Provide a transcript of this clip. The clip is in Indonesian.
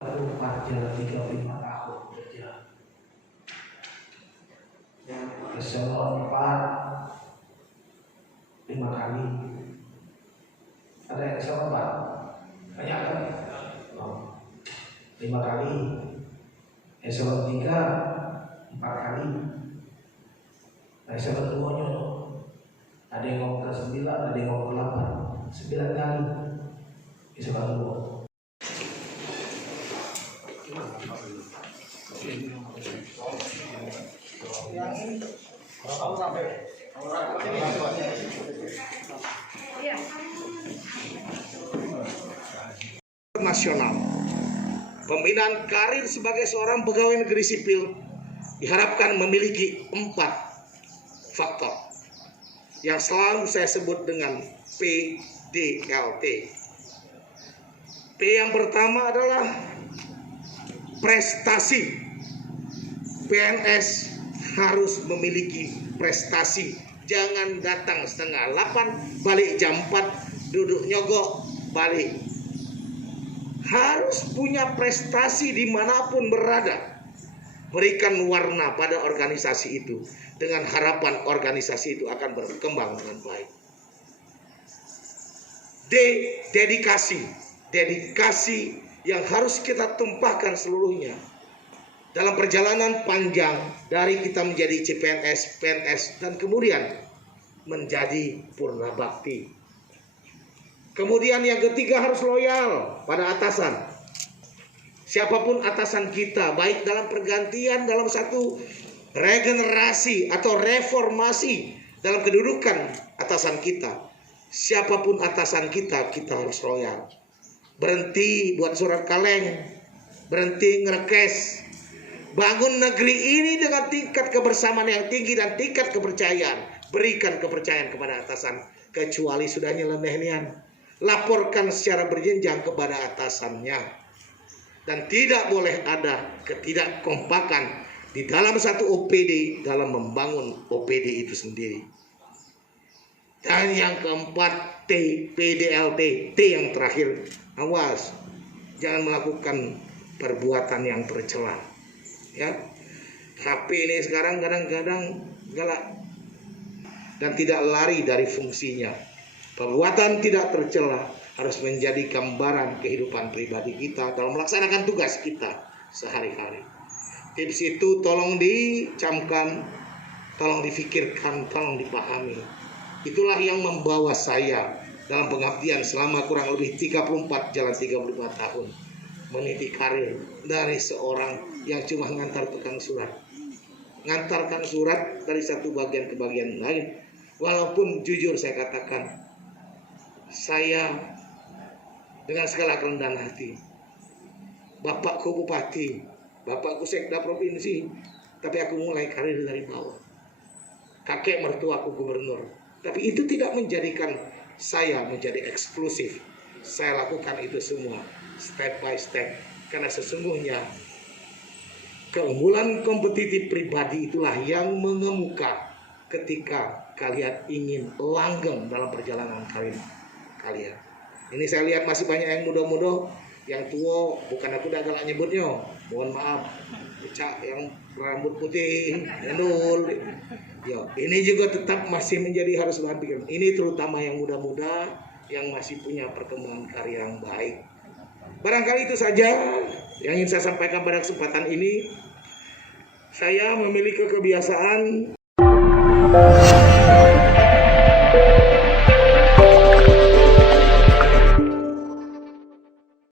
4 jalan 35 tahun kerja. Eselon 4 5 kali. Ada yang eselon 4? Banyak kan? Oh, 5 kali. Eselon 3 4 kali. Eselon 2 nya ada yang ngomong ke 9, ada yang ngomong ke 8. 9 kali. Eselon 2. Nasional. Pembinaan karir sebagai seorang pegawai negeri sipil diharapkan memiliki 4 faktor yang selalu saya sebut dengan PDLT. P yang pertama adalah prestasi. PNS harus memiliki prestasi. Jangan datang setengah 8, balik jam 4, duduk nyogok, balik. Harus punya prestasi dimanapun berada. Berikan warna pada organisasi itu dengan harapan organisasi itu akan berkembang dengan baik. D. Dedikasi. Dedikasi yang harus kita tumpahkan seluruhnya dalam perjalanan panjang dari kita menjadi CPNS, PNS, dan kemudian menjadi purna bakti. Kemudian yang ketiga harus loyal pada atasan. Siapapun atasan kita, baik dalam pergantian dalam satu regenerasi atau reformasi dalam kedudukan atasan kita. Siapapun atasan kita, kita harus loyal. Berhenti buat surat kaleng, berhenti ngerekes. Bangun negeri ini dengan tingkat kebersamaan yang tinggi dan tingkat kepercayaan. Berikan kepercayaan kepada atasan, kecuali sudah nyeleneh nian. Laporkan secara berjenjang kepada atasannya. Dan tidak boleh ada ketidakkompakan di dalam satu OPD dalam membangun OPD itu sendiri. Dan yang keempat, T, PDLT. T yang terakhir, awas, jangan melakukan perbuatan yang tercela. Ya, HP ini sekarang kadang-kadang galak dan tidak lari dari fungsinya. Perbuatan tidak tercela harus menjadi gambaran kehidupan pribadi kita dalam melaksanakan tugas kita sehari-hari. Tips itu tolong dicamkan, tolong difikirkan, tolong dipahami. Itulah yang membawa saya dalam pengabdian selama kurang lebih 34 jalan 35 tahun. Meniti karir dari seorang yang cuma ngantar tukang surat. Ngantarkan surat dari satu bagian ke bagian lain. Walaupun jujur saya katakan, saya dengan segala kerendahan hati, bapakku bupati, bapakku sekda provinsi, tapi aku mulai karir dari bawah. Kakek mertuaku gubernur, tapi itu tidak menjadikan saya menjadi eksklusif. Saya lakukan itu semua step by step, karena sesungguhnya keunggulan kompetitif pribadi itulah yang mengemuka ketika kalian ingin langgeng dalam perjalanan karir kalian. Ini saya lihat masih banyak yang muda-muda, yang tua, bukan aku udah galak nyebutnya, mohon maaf, becak yang rambut putih, endul. Ya, ini juga tetap masih menjadi harus bahan pikiran. Ini terutama yang muda-muda yang masih punya perkembangan karir yang baik. Barangkali itu saja yang ingin saya sampaikan pada kesempatan ini. Saya memiliki kebiasaan